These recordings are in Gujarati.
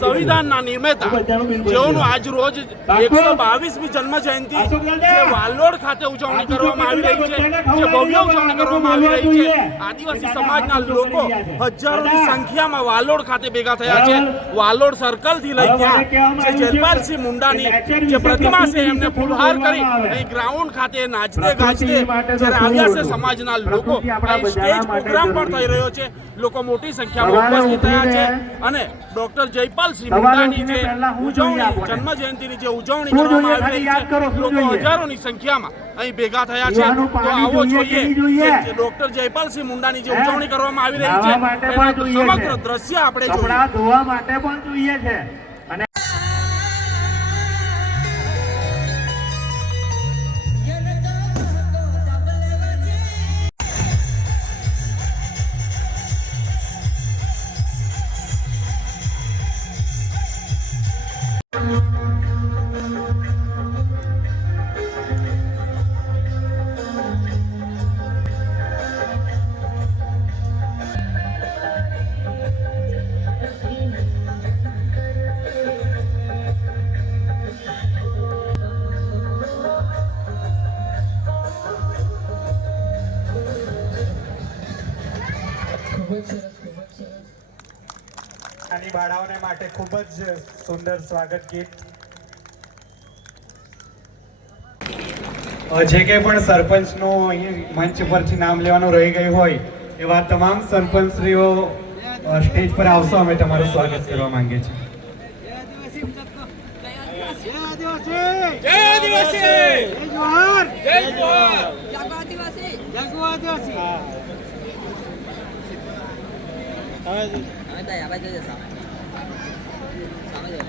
સંવિધાનના નિર્માતા જેઓનું આજ રોજ એકસો બાવીસમી જન્મ જયંતિ જે વાલોડ ખાતે ઉજવણી કરવામાં આવી રહી છે જે ભવ્ય ઉજવણી કરવામાં આવી રહી છે. આદિવાસી સમાજના લોકો હજારોની સંખ્યામાં વાલોડ ખાતે ભેગા થયા છે. વાલોડ સર્કલથી લઈ ત્યાં જે જયપાલસિંહ મુંડાની જે પ્રતિમા છે એમને ફૂલહાર કરી અહીં ગ્રાઉન્ડ ખાતે નાચતે ગાજતે જ્યારે છે સમાજના લોકો અહીં સ્ટેજ પ્રોગ્રામ પણ થઈ રહ્યો છે. લોકો મોટી સંખ્યામાં ઉપસ્થિત થયા છે. અને ડોક્ટર જયપાલસિંહ મુંડાની જે ઉજવણી જન્મ જયંતિની જે ઉજવણી કરવામાં આવી રહી છે લોકો હજારોની સંખ્યામાં અહીં ભેગા થયા છે. તો આવો જોઈએ કે ડોક્ટર જયપાલસિંહ મુંડાની જે ઉજવણી કરવામાં આવી રહી છે સમગ્ર દ્રશ્ય આપણે જોવા માટે પણ જોઈએ છે. માટે ખૂબ જ સુંદર સ્વાગત ગીત. જે કંઈ પણ સરપંચનું અહીં મંચ પરથી નામ લેવાનું રહી ગયું હોય એવા તમામ સરપંચશ્રીઓ સ્ટેજ પર આવશો અમે તમારું સ્વાગત કરવા માંગીએ છીએ. જાગો આદિવાસી સામે જાય આવાજ જજે સામે સામે જાય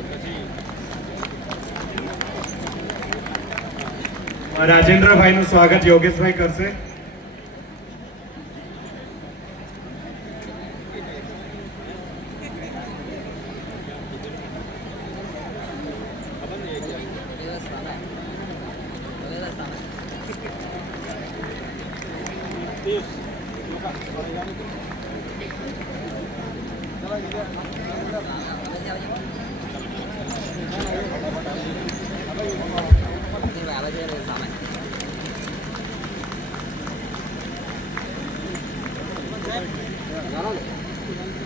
અ, રાજેન્દ્રભાઈનું સ્વાગત યોગેશભાઈ કરશે દિવસ સામે દિવસ સામે આવે છે સામે હવે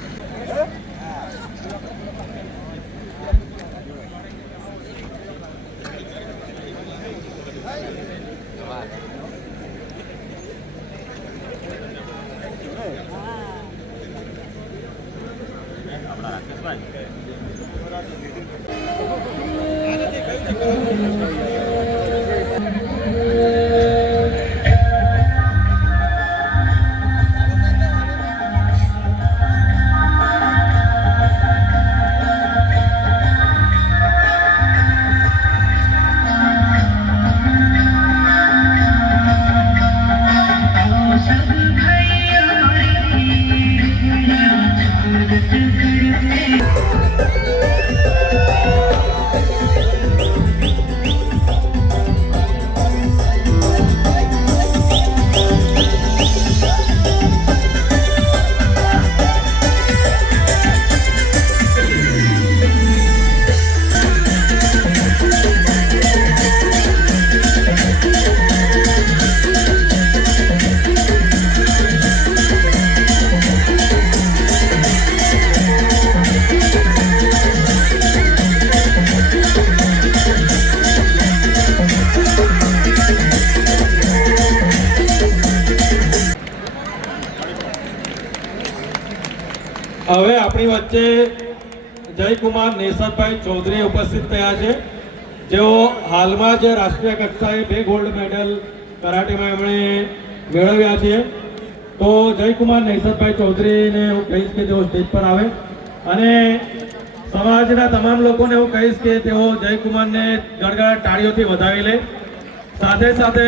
વચ્ચે જયકુમાર નેસરભાઈ ચૌધરી ઉપસ્થિત થયા છે. જેઓ હાલમાં જ રાષ્ટ્રીય કક્ષાએ બે ગોલ્ડ મેડલ કરાટેમાં એમણે મેળવ્યા છે. તો જયકુમાર નેસરભાઈ ચૌધરીને હું કહીશ કે તેઓ સ્ટેજ પર આવે. અને સમાજના તમામ લોકોને હું કહીશ કે તેઓ જયકુમારને ગળગળાટ તાળીઓથી વધાવી લે. સાથે સાથે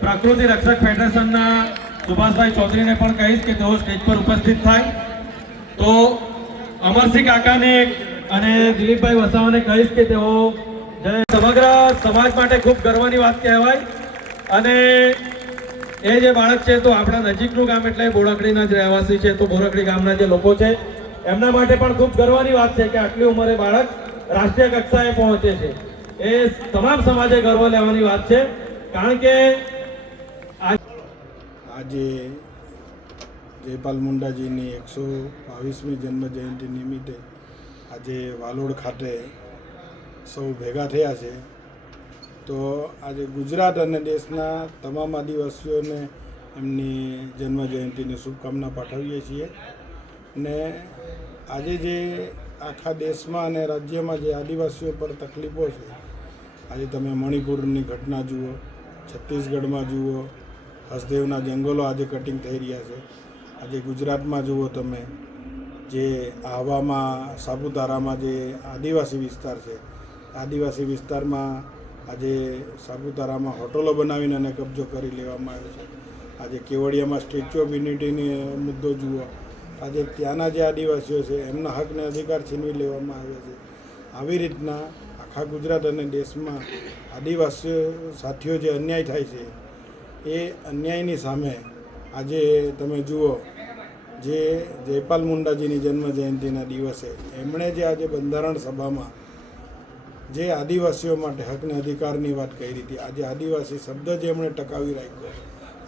પ્રકૃતિ રક્ષક ફેડરેશનના સુભાષભાઈ ચૌધરીને પણ કહીશ કે તેઓ સ્ટેજ પર ઉપસ્થિત થાય. તો અમરસિંહ કાકાને અને દિલીપભાઈ વસાવાને કહીશ કે તેઓ સમગ્ર સમાજ માટે ખૂબ ગર્વની વાત કહેવાય. અને એ જે બાળક છે તો આપણા નજીકનું ગામ એટલે બોરકડીના જ રહેવાસી છે, તો બોરકડી ગામના જે લોકો છે, એમના માટે પણ ખૂબ ગર્વની વાત છે કે આટલી ઉંમરે બાળક રાષ્ટ્રીય કક્ષાએ પહોંચે છે. એ તમામ સમાજે ગર્વ લેવાની વાત છે. કારણ કે આજે જયપાલ મુંડાજીની એકસો બાવીસમી જન્મ જયંતિ નિમિત્તે આજે વાલોડ ખાતે સૌ ભેગા થયા છે. તો આજે ગુજરાત અને દેશના તમામ આદિવાસીઓને એમની જન્મ જયંતિની શુભકામના પાઠવીએ છીએ. ને આજે જે આખા દેશમાં અને રાજ્યમાં જે આદિવાસીઓ પર તકલીફો છે, આજે તમે મણિપુરની ઘટના જુઓ, છત્તીસગઢમાં જુઓ, હસદેવના જંગલો આજે કટિંગ થઈ રહ્યા છે. આજે ગુજરાતમાં જુઓ તમે, જે આહવામાં સાપુતારામાં જે આદિવાસી વિસ્તાર છે, આદિવાસી વિસ્તારમાં આજે સાપુતારામાં હોટલો બનાવીને એને કબજો કરી લેવામાં આવ્યો છે. આજે કેવડિયામાં સ્ટેચ્યુ ઓફ યુનિટીની મુદ્દો જુઓ. આજે ત્યાંના જે આદિવાસીઓ છે, એમના હકને અધિકાર છીનવી લેવામાં આવ્યા છે. આવી રીતના આખા ગુજરાત અને દેશમાં આદિવાસીઓ સાથીઓ જે અન્યાય થાય છે, એ અન્યાયની સામે આજે તમે જુઓ જે જયપાલ મુંડાજીની જન્મ જયંતિના દિવસે એમણે જે આજે બંધારણ સભામાં જે આદિવાસીઓ માટે હકને અધિકારની વાત કરી હતી, આજે આદિવાસી શબ્દ જે એમણે ટકાવી રાખ્યો,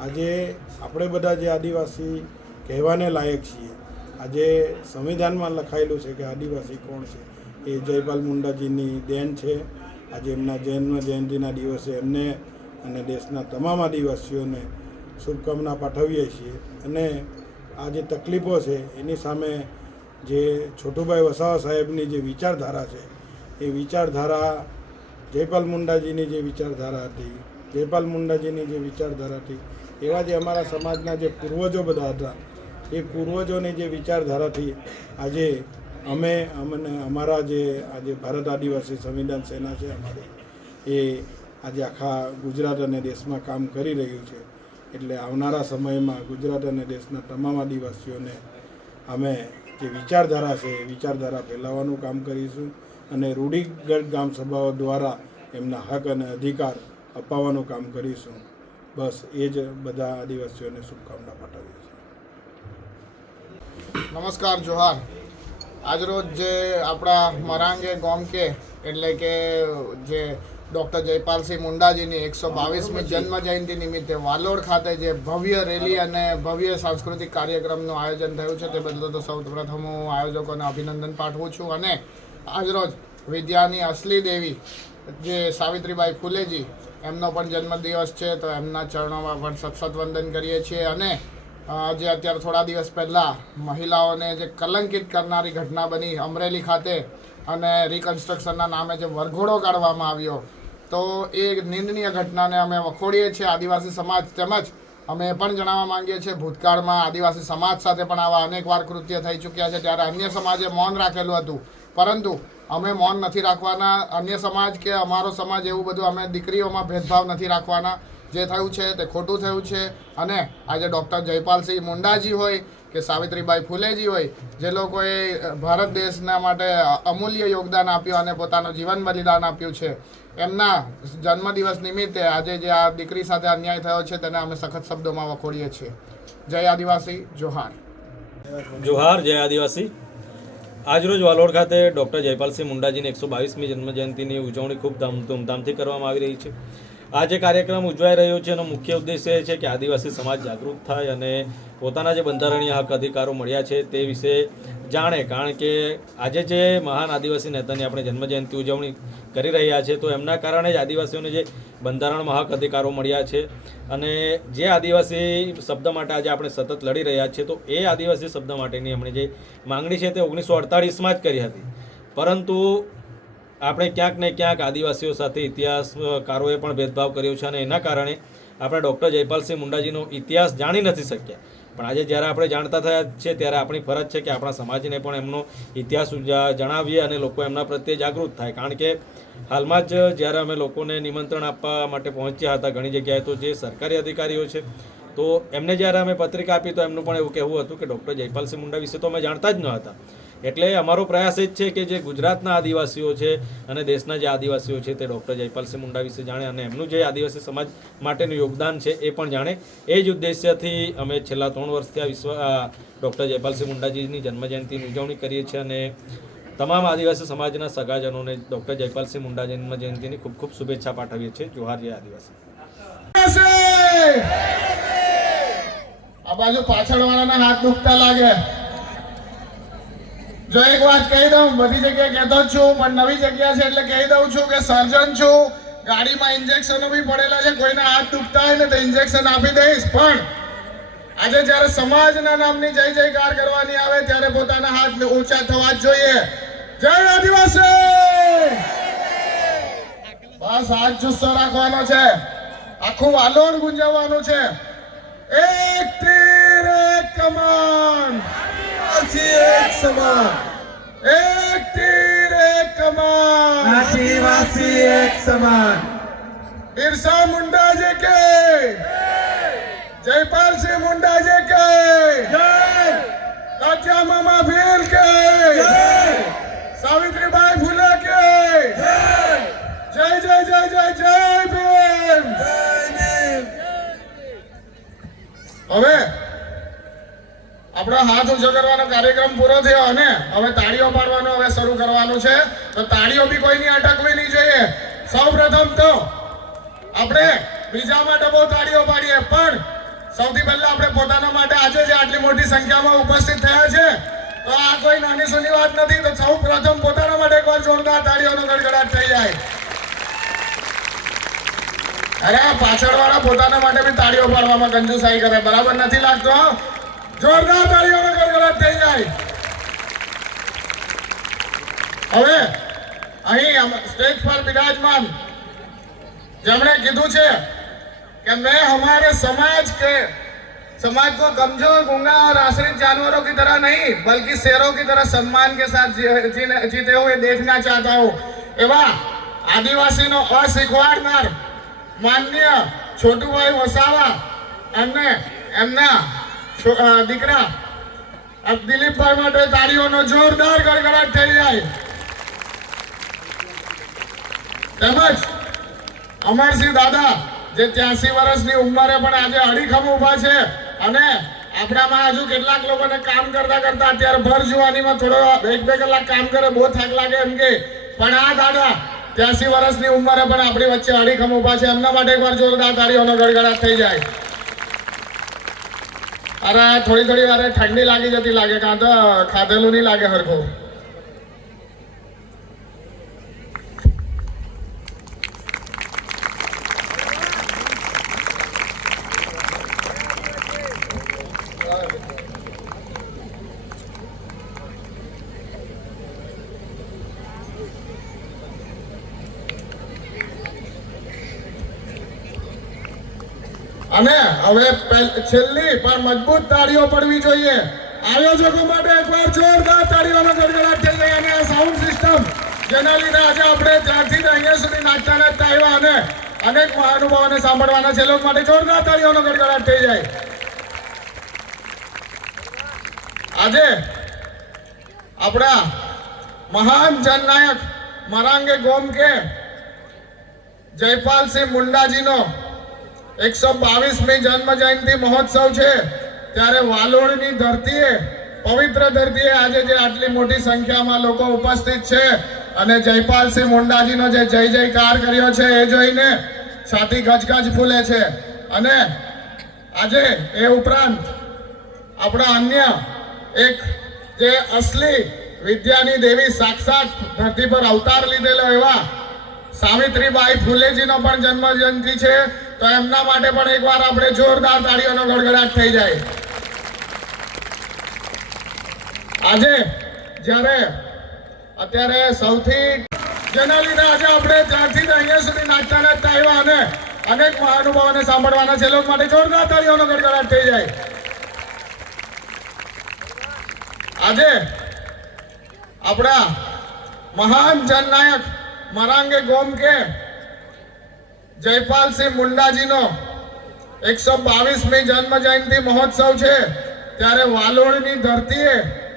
આજે આપણે બધા જે આદિવાસી કહેવાને લાયક છીએ, આજે સંવિધાનમાં લખાયેલું છે કે આદિવાસી કોણ છે, એ જયપાલ મુંડાજીની દેન છે, આજે એમના જન્મ જયંતિના દિવસે એમને અને દેશના તમામ આદિવાસીઓને શુભકામના પાઠવીએ છીએ અને આ જે તકલીફો છે, એની સામે જે છોટુભાઈ વસાવા સાહેબની જે વિચારધારા છે, એ વિચારધારા જયપાલ મુંડાજીની જે વિચારધારા હતી, જયપાલ મુંડાજીની જે વિચારધારા હતી, એવા જે અમારા સમાજના જે પૂર્વજો બધા હતા, એ પૂર્વજોની જે વિચારધારાથી આજે અમે અમને અમારા જે આજે ભારત આદિવાસી સંવિધાન સેના છે અમારી, એ આજે આખા ગુજરાત અને દેશમાં કામ કરી રહ્યું છે. એટલે આવનારા સમયમાં ગુજરાત અને દેશના તમામ આદિવાસીઓને અમે જે વિચારધારા છે એ વિચારધારા ફેલાવવાનું કામ કરીશું અને રૂઢિગત ગામ સભાઓ દ્વારા એમના હક અને અધિકાર અપાવવાનું કામ કરીશું. બસ એ જ બધા આદિવાસીઓને શુભકામના પાઠવીએ છીએ. નમસ્કાર, જોહાર. આજરોજ જે આપણા મરાંગે ગોમકે એટલે કે જે ડૉક્ટર જયપાલસિંહ મુંડાજીની એકસો બાવીસમી જન્મ જયંતિ નિમિત્તે વાલોડ ખાતે જે ભવ્ય રેલી અને ભવ્ય સાંસ્કૃતિક કાર્યક્રમનું આયોજન થયું છે તે બદલો તો સૌ પ્રથમ હું આયોજકોને અભિનંદન પાઠવું છું અને આજરોજ વિદ્યાની અસલી દેવી જે સાવિત્રીબાઈ ફુલેજી એમનો પણ જન્મદિવસ છે તો એમના ચરણોમાં પણ સતસત વંદન કરીએ છીએ અને જે અત્યારે થોડા દિવસ પહેલાં મહિલાઓને જે કલંકિત કરનારી ઘટના બની અમરેલી ખાતે અને રિકન્સ્ટ્રક્શનના નામે જે વરઘોડો કાઢવામાં આવ્યો તો એ નિંદનીય ઘટનાને અમે વખોડીએ છીએ આદિવાસી સમાજ તેમજ અમે પણ જણાવવા માંગીએ છીએ ભૂતકાળમાં આદિવાસી સમાજ સાથે પણ આવા અનેકવાર કૃત્ય થઈ ચૂક્યા છે ત્યારે અન્ય સમાજે મૌન રાખેલું હતું. પરંતુ અમે મૌન નથી રાખવાના. અન્ય સમાજ કે અમારો સમાજ એવું બધું અમે દીકરીઓમાં ભેદભાવ નથી રાખવાના. જે થયું છે તે ખોટું થયું છે. અને આજે ડૉક્ટર જયપાલસિંહ મુંડાજી હોય કે સાવિત્રીબાઈ ફુલેજી હોય, જે લોકોએ ભારત દેશના માટે અમૂલ્ય યોગદાન આપ્યું અને પોતાનું જીવન બલિદાન આપ્યું છે. એમના જન્મદિવસ નિમિત્તે આજે જે આ દીકરી સાથે અન્યાય થયો છે, તેને અમે સખત શબ્દોમાં વખોડીએ છીએ. જય આદિવાસી, જોહાર. જોહાર, જય આદિવાસી. આજરોજ વાલોડ ખાતે ડૉક્ટર જયપાલસિંહ મુંડાજીની એકસો બાવીસમી જન્મજયંતિની ઉજવણી ખૂબ ધામ ધૂમધામથી કરવામાં આવી રહી છે. આ જે કાર્યક્રમ ઉજવાઈ રહ્યો છે એનો મુખ્ય ઉદ્દેશ્ય એ છે કે આદિવાસી સમાજ જાગૃત થાય અને પોતાના જે બંધારણીય હક અધિકારો મળ્યા છે તે વિશે જાણે. કારણ કે આજે જે મહાન આદિવાસી નેતાની આપણે જન્મજયંતિ ઉજવણી કરી રહ્યા છે, તો એમના કારણે જ આદિવાસીઓને જે બંધારણમાં હક અધિકારો મળ્યા છે અને જે આદિવાસી શબ્દ માટે આજે આપણે સતત લડી રહ્યા છીએ, તો એ આદિવાસી શબ્દ માટેની એમણે જે માંગણી છે તે ઓગણીસો અડતાળીસમાં જ કરી હતી. પરંતુ આપણે ક્યાંક ને ક્યાંક આદિવાસીઓ સાથે ઇતિહાસકારોએ પણ ભેદભાવ કર્યો છે અને એના કારણે આપણે ડૉક્ટર જયપાલસિંહ મુંડાજીનો ઇતિહાસ જાણી નથી શક્યા. પણ આજે જ્યારે આપણે જાણતા થયા છે, ત્યારે આપણી ફરજ છે કે આપણા સમાજને પણ એમનો ઇતિહાસ જણાવીએ અને લોકો એમના પ્રત્યે જાગૃત થાય. કારણ કે હાલમાં જ જ્યારે અમે લોકોને નિમંત્રણ આપવા માટે પહોંચ્યા હતા ઘણી જગ્યાએ, તો જે સરકારી અધિકારીઓ છે, તો એમને જ્યારે અમે પત્રિકા આપી, તો એમનું પણ એવું કહેવું હતું કે ડૉક્ટર જયપાલસિંહ મુંડા વિશે તો અમે જાણતા જ ન હતા. એટલે અમારો પ્રયાસ એ જ છે કે જે ગુજરાતના આદિવાસીઓ છે અને દેશના જે આદિવાસીઓ છે તે ડૉક્ટર જયપાલસિંહ મુંડા વિશે જાણે અને એમનું જે આદિવાસી સમાજ માટેનું યોગદાન છે એ પણ જાણે. એ જ ઉદ્દેશ્યથી અમે છેલ્લા ત્રણ વર્ષથી આ વિશ્વ ડૉક્ટર જયપાલસિંહ મુંડાજીની જન્મજયંતિની ઉજવણી કરીએ છીએ અને તમામ આદિવાસી સમાજના સગાજનોને ડૉક્ટર જયપાલસિંહ મુંડા જન્મ ખૂબ ખૂબ શુભેચ્છા પાઠવીએ છીએ. જોહાર જય આદિવાસી. આ બાજુ પાછળ વાળાના હાથ દુખતા લાગે. જો એક વાત કહી દઉં, બધી જગ્યાએ કહેતો જ છું, પણ નવી જગ્યા છે એટલે કહી દઉં છું કે સર્જન છું. ગાડીમાં ઇન્જેક્શનો બી પડેલા છે, કોઈના હાથ દુખતા હોય ને તો ઇન્જેક્શન આપી દઈશ, પણ આજે જ્યારે સમાજના નામની જય જયકાર કરવાની આવે, ત્યારે પોતાના હાથ ઊંચા થવા જ જોઈએ. જય આદિવાસી! બસ હાથ જુસ્સો રાખવાનો છે. આખું વાલોડ ગુંજવવાનું છે. એક તીર, એક કમાન. राशि एक समान। एक तीर एक कमान। आदिवासी एक समान। बिरसा मुंडा जी के। जयपाल सिंह मुंडा जी के। तात्या मामा भील के। सावित्री बाई फुले के। जय जय जय जय जय भीम। હવે આપણો હાથ ઊંચો કરવાનો કાર્યક્રમ પૂરો થયો અને હવે તાળીઓ પાડવાનો હવે શરૂ કરવાનું છે. તો તાળીઓ બી કોઈની અટકવી નહીં જોઈએ. સૌ પ્રથમ તો આપણે બીજામાં ડબો તાળીઓ પાડીએ, પણ સૌથી પહેલા આપણે પોતાના માટે આજે જે આટલી મોટી સંખ્યામાં ઉપસ્થિત થયા છે. તો આ કોઈ નાની સૂની વાત નથી, તો સૌ પ્રથમ પોતાના માટે એકવાર જોરદાર તાળીઓનો ગડગડાટ થઈ જાય. અરે પાછળ વાળા પોતાના માટે બી તાળીઓ પાડવામાં કંજુસાઈ કરે, બરાબર નથી લાગતો? જોરદાર તાળીઓનો ગડગડાટ થઈ જાય હવે અહીં અમ- સ્ટેજ પર બિરાજમાન જેમણે કીધું છે कि मैं हमारे समाज के समाज को कमजोर गुंगा और आश्रित जानवरों की तरह नहीं बल्कि शेरों की तरह सम्मान के साथ जी- जीने- जीते हुए देखना चाहता हूँ એવા આદિવાસીનો અશીખવાડનાર માન્ય છોટુભાઈ વસાવા એમને એમના છો- અ, દીકરા, આ દિલીપભાઈ માટે તાળીઓનો જોરદાર ગડગડાટ થઈ જાય. તેમજ અમરસિંહ દાદા, જે ત્યાસી વર્ષની ઉંમરે પણ આજે અડીખમ ઊભા છે અને આપણામાં હજુ કેટલાક લોકોને કામ કરતા કરતા અત્યારે ભર જુવાનીમાં થોડો એક બે કલાક કામ કરે, બહુ થાક લાગે એમ કે. પણ આ દાદા ત્યાસી વર્ષની ઉંમરે પણ આપણી વચ્ચે અડીખમ ઊભા છે. એમના માટે એકવાર જોરદાર તાળીઓનો ગડગડાટ થઈ જાય. અરે થોડી થોડી વારે ઠંડી લાગી જતી લાગે કાં તો ખાધેલું નહીં લાગે હરખું. અને હવે છેલ્લી પણ મજબૂત તાળીઓ પડવી જોઈએ. આયોજકો માટે એકવાર જોરદાર તાળીઓનો ગડગડાટ થઈ જાય અને આ સાઉન્ડ સિસ્ટમ જેના લીધે આજે આપણે ત્યાંથી જ અહીંયા સુધી નાચતા નાચતા આવ્યા અને અનેક મહાનુભાવોને સાંભળવાના છે. લોકો માટે જોરદાર તાળીઓનો ગડગડાટ થઈ જાય. આજે આપણા મહાન જનનાયક, મરાંગે ગોમ કે જયપાલસિંહ મુંડાજીનો એકસો બાવીસમી જન્મ જયંતિ મહોત્સવ છે. ત્યારે વાલોડની ધરતીએ, પવિત્ર ધરતીએ આજે જે આટલી મોટી સંખ્યામાં લોકો ઉપસ્થિત છે અને જયપાલસિંહ મુંડાજીનો જે જય જયકાર કર્યો છે એ જોઈને છાતી ગજગજ ફૂલે છે. અને આજે એ ઉપરાંત આપણા અન્ય એક જે અસલી વિદ્યાની દેવી સાક્ષાત ધરતી પર અવતાર લીધેલો એવા સાવિત્રીબાઈ ફુલેજીનો પણ જન્મ જયંતિ છે, તો એમના માટે પણ એકવાર આપણે જોરદાર તાળીઓનો ગડગડાટ થઈ જાય. આજે જ્યારે અત્યારે સૌથી જેના લીધે આજે આપણે ત્યાંથી અહીંયા સુધી નાચતા નાચતા આવ્યા અને અનેક મહાનુભાવોને સાંભળવાના છે. લોકો માટે જોરદાર તાળીઓનો ગડગડાટ થઈ જાય. આજે આપણા મહાન જનનાયક મરાંગે ગોમ કે? જયપાલસિંહ મુંડાજીનો એકસો બાવીસમી જન્મ જયંતિ મહોત્સવ છે. ત્યારે વાલોડની ધરતીએ,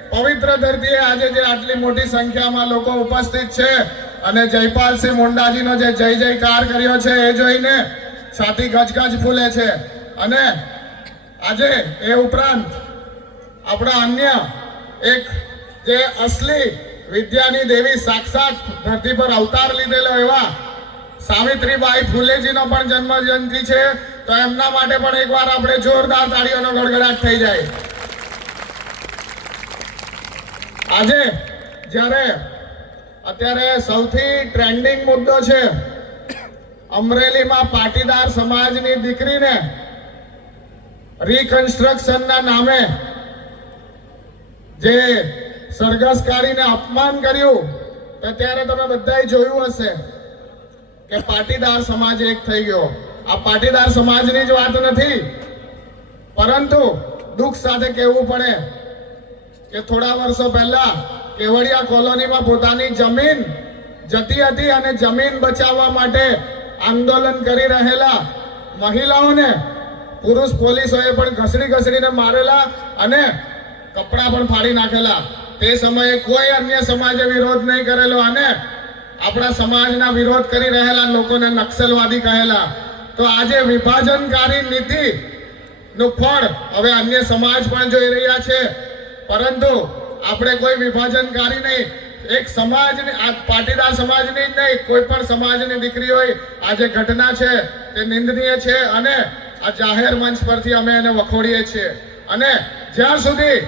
પવિત્ર ધરતીએ આજે જે આટલી મોટી સંખ્યામાં લોકો ઉપસ્થિત છે અને જયપાલસિંહ મુંડાજીનો જે જય જયકાર કર્યો છે એ જોઈને છાતી ગજગજ ફૂલે છે. અને આજે એ ઉપરાંત આપણા અન્ય એક જે અસલી વિદ્યાની દેવી સાક્ષાત ધરતી પર અવતાર લીધેલો એવા સાવિત્રીબાઈ ફુલેજીનો પણ જન્મ જયંતિ છે, તો એમના માટે પણ એકવાર આપણે જોરદાર તાળીઓનો ગડગડાટ થઈ જાય. આજે જ્યારે અત્યારે સૌથી ટ્રેન્ડિંગ મુદ્દો છે, અમરેલીમાં પાટીદાર સમાજની દીકરીને રિકન્સ્ટ્રક્શનના નામે જે સરઘસ કાઢીને અપમાન કર્યું, તો ત્યારે તમે બધાએ જોયું હશે કે પાટીદાર સમાજ એક થઈ ગયો. આ પાટીદાર સમાજની જ વાત નથી. પરંતુ દુઃખ સાથે કહેવું પડે કે થોડા વર્ષો પહેલા કેવડિયા કોલોનીમાં પોતાની જમીન જતી હતી અને જમીન બચાવવા માટે આંદોલન કરી રહેલા મહિલાઓને પુરુષ પોલીસોએ પણ ઘસડી ઘસડીને મારેલા અને કપડાં પણ ફાડી નાખેલા. તે સમયે કોઈ અન્ય સમાજે વિરોધ નહીં કરેલો અને આપણા સમાજના વિરોધ કરી રહેલા લોકોને નક્સલવાદી કહેલા. તો આજે વિભાજનકારી નીતિ નું ફળ હવે અન્ય સમાજ પણ જોઈ રહ્યા છે. પરંતુ આપણે કોઈ વિભાજનકારી નહીં. એક સમાજની પાટીદાર સમાજની જ નહીં, કોઈ પણ સમાજની દીકરી હોય આ જે ઘટના છે, તે નિંદનીય છે અને આ જાહેર મંચ પરથી અમે એને વખોડીએ છીએ. અને જ્યાં સુધી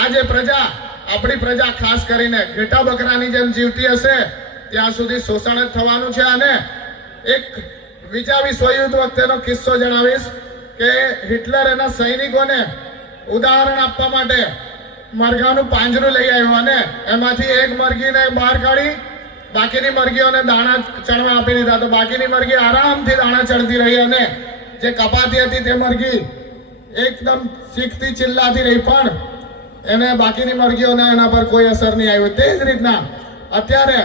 આ જે પ્રજા આપણી પ્રજા ખાસ કરીને ઘેટા બકરાની જેમ જીવતી હશે, ત્યાં સુધી શોષણ જ થવાનું છે. અને એક બીજા વિશ્વયુદ્ધ વખતેનો કિસ્સો જણાવીશ કે હિટલર એના સૈનિકોને ઉદાહરણ આપવા માટે મરઘાનું પાંજરું લઈ આવ્યો અને એમાંથી એક મરઘીને બહાર કાઢી, બાકીની મરઘીઓને દાણા ચણવા આપી દીધા. તો બાકીની મરઘી આરામથી દાણા ચડતી રહી અને જે કપાતી હતી તે મરઘી એકદમ શીખતી ચિલ્લાતી રહી. પણ એને બાકીની મરઘીઓને એના પર કોઈ અસર નહીં આવી તે જ રીતના અત્યારે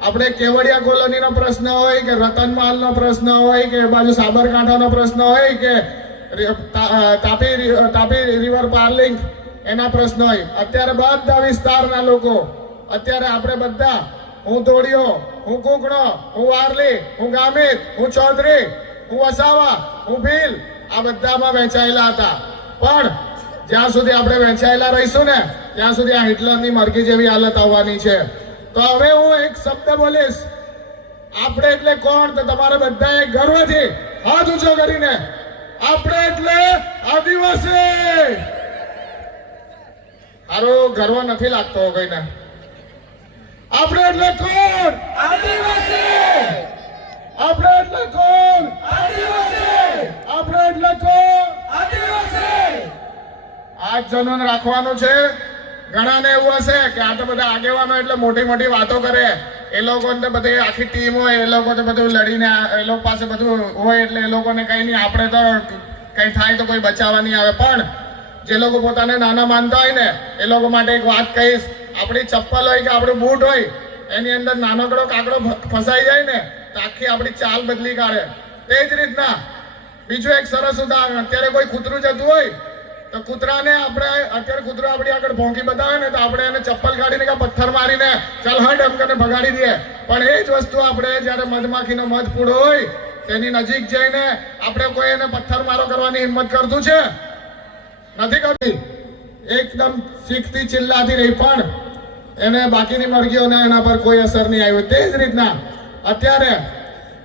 આપણે કેવડિયા કોલોનીનો પ્રશ્ન હોય કે રતનમાલનો પ્રશ્ન હોય કે બાજુ સાબરકાંઠાનો પ્રશ્ન હોય કે તાપી તાપી રિવર પાર્લિંગ એના પ્રશ્ન હોય. અત્યારે બધા વિસ્તારના લોકો, અત્યારે આપણે બધા, હું ધોળિયો હું કુકણો, હું વારલી, હું ગામિત, હું ચૌધરી, હું વસાવા, હું ભીલ, આ બધામાં વહેંચાયેલા હતા. પણ જ્યાં સુધી આપણે વહેંચાયેલા રહીશું ને, ત્યાં સુધી આ હિટલરની મરઘી જેવી હાલત આવવાની છે. તો હવે હું એક શબ્દ બોલીશ. આપણે એટલે કોણ? તો તમારે બધાએ ગર્વથી હાથ ઊંચો કરીને, આપણે એટલે આદિવાસી. હારો, ગર્વ નથી લાગતો કોઈને. આપણે એટલે કોણ? આદિવાસી. આપણે એટલે કોણ આદિવાસી આપણે એટલે કોણ આદિવાસી આ રાખવાનો છે. ઘણાને એવું હશે કે આ તો બધા આગેવાનો એટલે મોટી મોટી વાતો કરે. એ લોકોને તો બધી આખી ટીમ હોય, એ લોકો તો બધું લડીને એ લોકો પાસે બધું હોય એટલે એ લોકોને કઈ નહીં, આપણે તો કઈ થાય તો કોઈ બચાવવા નહીં આવે. પણ જે લોકો પોતાને નાના માનતા હોય ને, એ લોકો માટે એક વાત કહીશ. આપણી ચપ્પલ હોય કે આપણું બૂટ હોય, એની અંદર નાનકડો કાકડો ફસાઈ જાય ને, તો આખી આપણી ચાલ બદલી કાઢે. તે જ રીતના બીજું એક સરસ ઉદાહરણ. અત્યારે કોઈ કૂતરું જતું હોય તો કૂતરાને આપણે અત્યારે કૂતરો આપણી આગળ ભોંકી બતાવે ને તો આપણે એને ચપ્પલ કાઢીને કે પથ્થર મારીને ચાલ હટ એમ કરીને ભગાડી દઈએ. પણ એ જ વસ્તુ આપણે જ્યારે મધમાખીનો મધ પૂડો હોય, તેની નજીક જઈને આપણે કોઈ એને પથ્થર મારો કરવાની હિંમત કરતું છે? નથી કરતી. એકદમ શીખતી ચિલ્લાતી રહી પણ એને બાકીની મરઘીઓને એના પર કોઈ અસર નહીં આવ્યો તે જ રીતના અત્યારે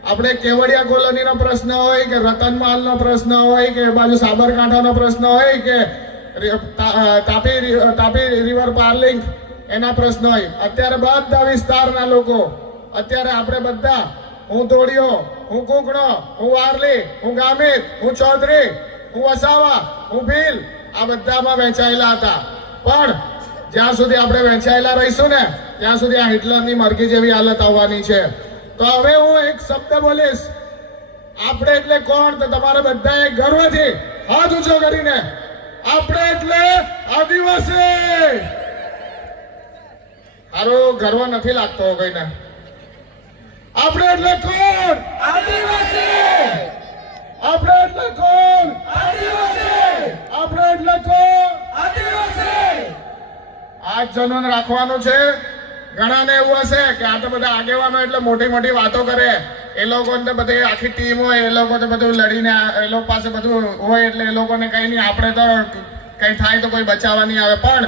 આપણે કેવડિયા કોલોનીનો પ્રશ્ન હોય કે રતનમાલનો પ્રશ્ન હોય કે બાજુ સાબરકાંઠાનો પ્રશ્ન હોય કે તાપી તાપી રિવર પાર્લિંગ એના પ્રશ્ન હોય. અત્યારે બધા વિસ્તારના લોકો, અત્યારે આપણે બધા, હું ધોળિયો, હું કુકણો, હું વારલી, હું ગામિત, હું ચૌધરી, હું વસાવા, હું ભીલ, આ બધામાં વહેંચાયેલા હતા. પણ જ્યાં સુધી આપણે વહેંચાયેલા રહીશું ને, ત્યાં સુધી આ હિટલરની મરઘી જેવી હાલત આવવાની છે. તો હવે હું એક શબ્દ બોલીશ. આપણે એટલે કોણ? તો તમારે બધાએ ગર્વથી હાથ ઊંચો કરીને આપણે એટલે આદિવાસી. હારો ગર્વ નથી લાગતો કોઈને. આપણે એટલે કોણ? આદિવાસી. આપણે એટલે કોણ? આદિવાસી. આપણે એટલે કોણ? આદિવાસી. જનોને રાખવાનું છે. ઘણાને એવું હશે કે આ તો બધા આગેવાનો એટલે મોટી મોટી વાતો કરે. એ લોકોને તો બધી આખી ટીમ હોય, એ લોકો તો બધું લડીને એ લોકો પાસે બધું હોય એટલે એ લોકોને કંઈ નહીં, આપણે તો કંઈ થાય તો કોઈ બચાવવા નહીં આવે. પણ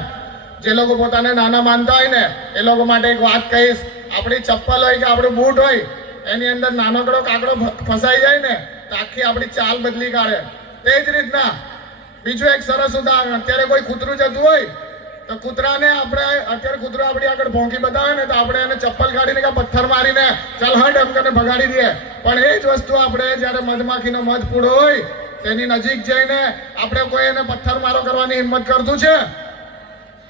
જે લોકો પોતાને નાના માનતા હોય ને, એ લોકો માટે એક વાત કહીશ. આપણી ચપ્પલ હોય કે આપણું બૂટ હોય, એની અંદર નાનકડો કાકડો ફસાઈ જાય ને, તો આખી આપણી ચાલ બદલી કાઢે. તે જ રીતના બીજું એક સરસ ઉદાહરણ. અત્યારે કોઈ કૂતરું જતું હોય તો કૂતરાને આપણે અત્યારે કૂતરો આપણી આગળ ભોંકી બતાવે ને તો આપણે એને ચપ્પલ કાઢીને કે પથ્થર મારીને ચાલ હટ એમ કરીને ભગાડી દઈએ. પણ એ જ વસ્તુ આપણે જ્યારે મધમાખીનો મધ પૂડો હોય, તેની નજીક જઈને આપણે કોઈ એને પથ્થર મારો કરવાની હિંમત કરતું છે?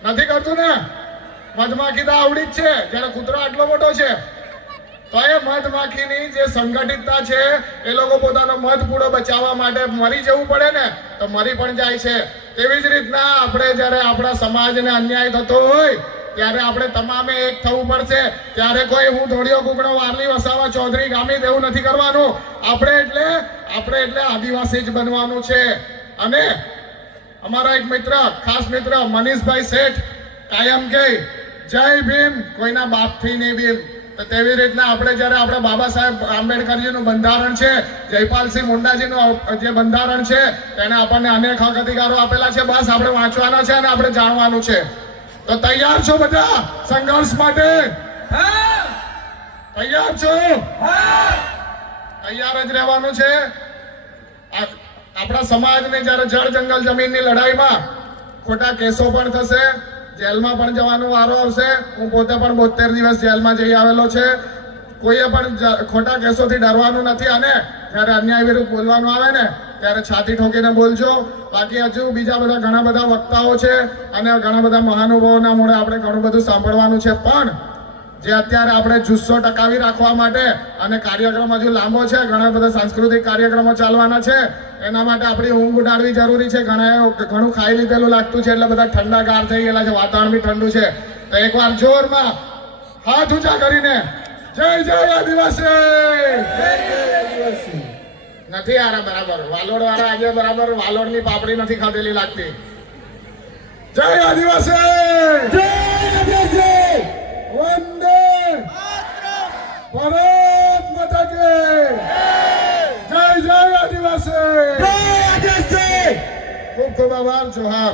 નથી કરતું ને? મધમાખી તો આવડી જ છે. જ્યારે કૂતરો આટલો મોટો છે તો એ મધમાખીની જે સંગઠિતતા છે, એ લોકો પોતાનો મધ પૂરો બચાવવા માટે મરી જવું પડે ને, તો મરી પણ જાય છે. તેવી જ રીતના આપણે જ્યારે આપણા સમાજને અન્યાય થતો હોય, ત્યારે આપણે તમામે એક થવું પડશે. ત્યારે કોઈ હું ધોળિયો કુકડો વારલી વસાવા ચૌધરી ગામી દેવું નથી કરવાનું. આપણે એટલે આપણે એટલે આદિવાસી જ બનવાનું છે. અને અમારા એક મિત્ર, ખાસ મિત્ર મનીષભાઈ શેઠ, કાયમ કે જય ભીમ, કોઈના બાપથી નહીં ભીમ. તો તેવી રીતના આપણે જ્યારે આપણે બાબા સાહેબ આંબેડકરજીનું બંધારણ છે, જયપાલસિંહ મુંડાજીનું જે બંધારણ છે, તેને આપણને અનેક હક અધિકારો આપેલા છે. બસ આપણે વાંચવાના છે અને આપણે જાણવાનું છે. તો તૈયાર છો બધા સંઘર્ષ માટે? તૈયાર છો? તૈયાર જ રહેવાનું છે. આપણા સમાજને જ્યારે જળ જંગલ જમીનની લડાઈમાં ખોટા કેસો પણ થશે. જેલમાં પણ જવાનો વારો આવશે. હું પોતે પણ બોતેર દિવસ જેલમાં જઈ આવેલો છે. કોઈએ પણ ખોટા કેસોથી ડરવાનું નથી અને જ્યારે અન્યાય વિરુદ્ધ બોલવાનું આવે ને, ત્યારે છાતી ઠોકીને બોલજો. બાકી હજુ બીજા બધા ઘણા બધા વક્તાઓ છે અને ઘણા બધા મહાનુભાવોના મોડે આપણે ઘણું બધું સાંભળવાનું છે. પણ જે અત્યારે આપણે જુસ્સો ટકાવી રાખવા માટે અને કાર્યક્રમ હજુ લાંબો છે. ઘણા બધા સાંસ્કૃતિક કાર્યક્રમો ચાલવાના છે. એના માટે આપણી ઊંઘ ઉડાડવી જરૂરી છે. ઘણા ઘણું ખાઈ લીધેલું લાગતું છે એટલે બધા ઠંડા ગાર થઈ ગયેલા છે. વાતાવરણ બી ઠંડુ છે. તો એકવાર જોરમાં હાથ ઊંચા કરીને જય જય આદિવાસી! નથી આરા બરાબર. વાલોડ વાળા આજે બરાબર વાલોડની પાપડી નથી ખાધેલી લાગતી. જય આદિવાસી! જય આદિવાસી વંદે ભારત માતા કે જય જય આદિવાસી ખૂબ ખૂબ આભાર જોહાર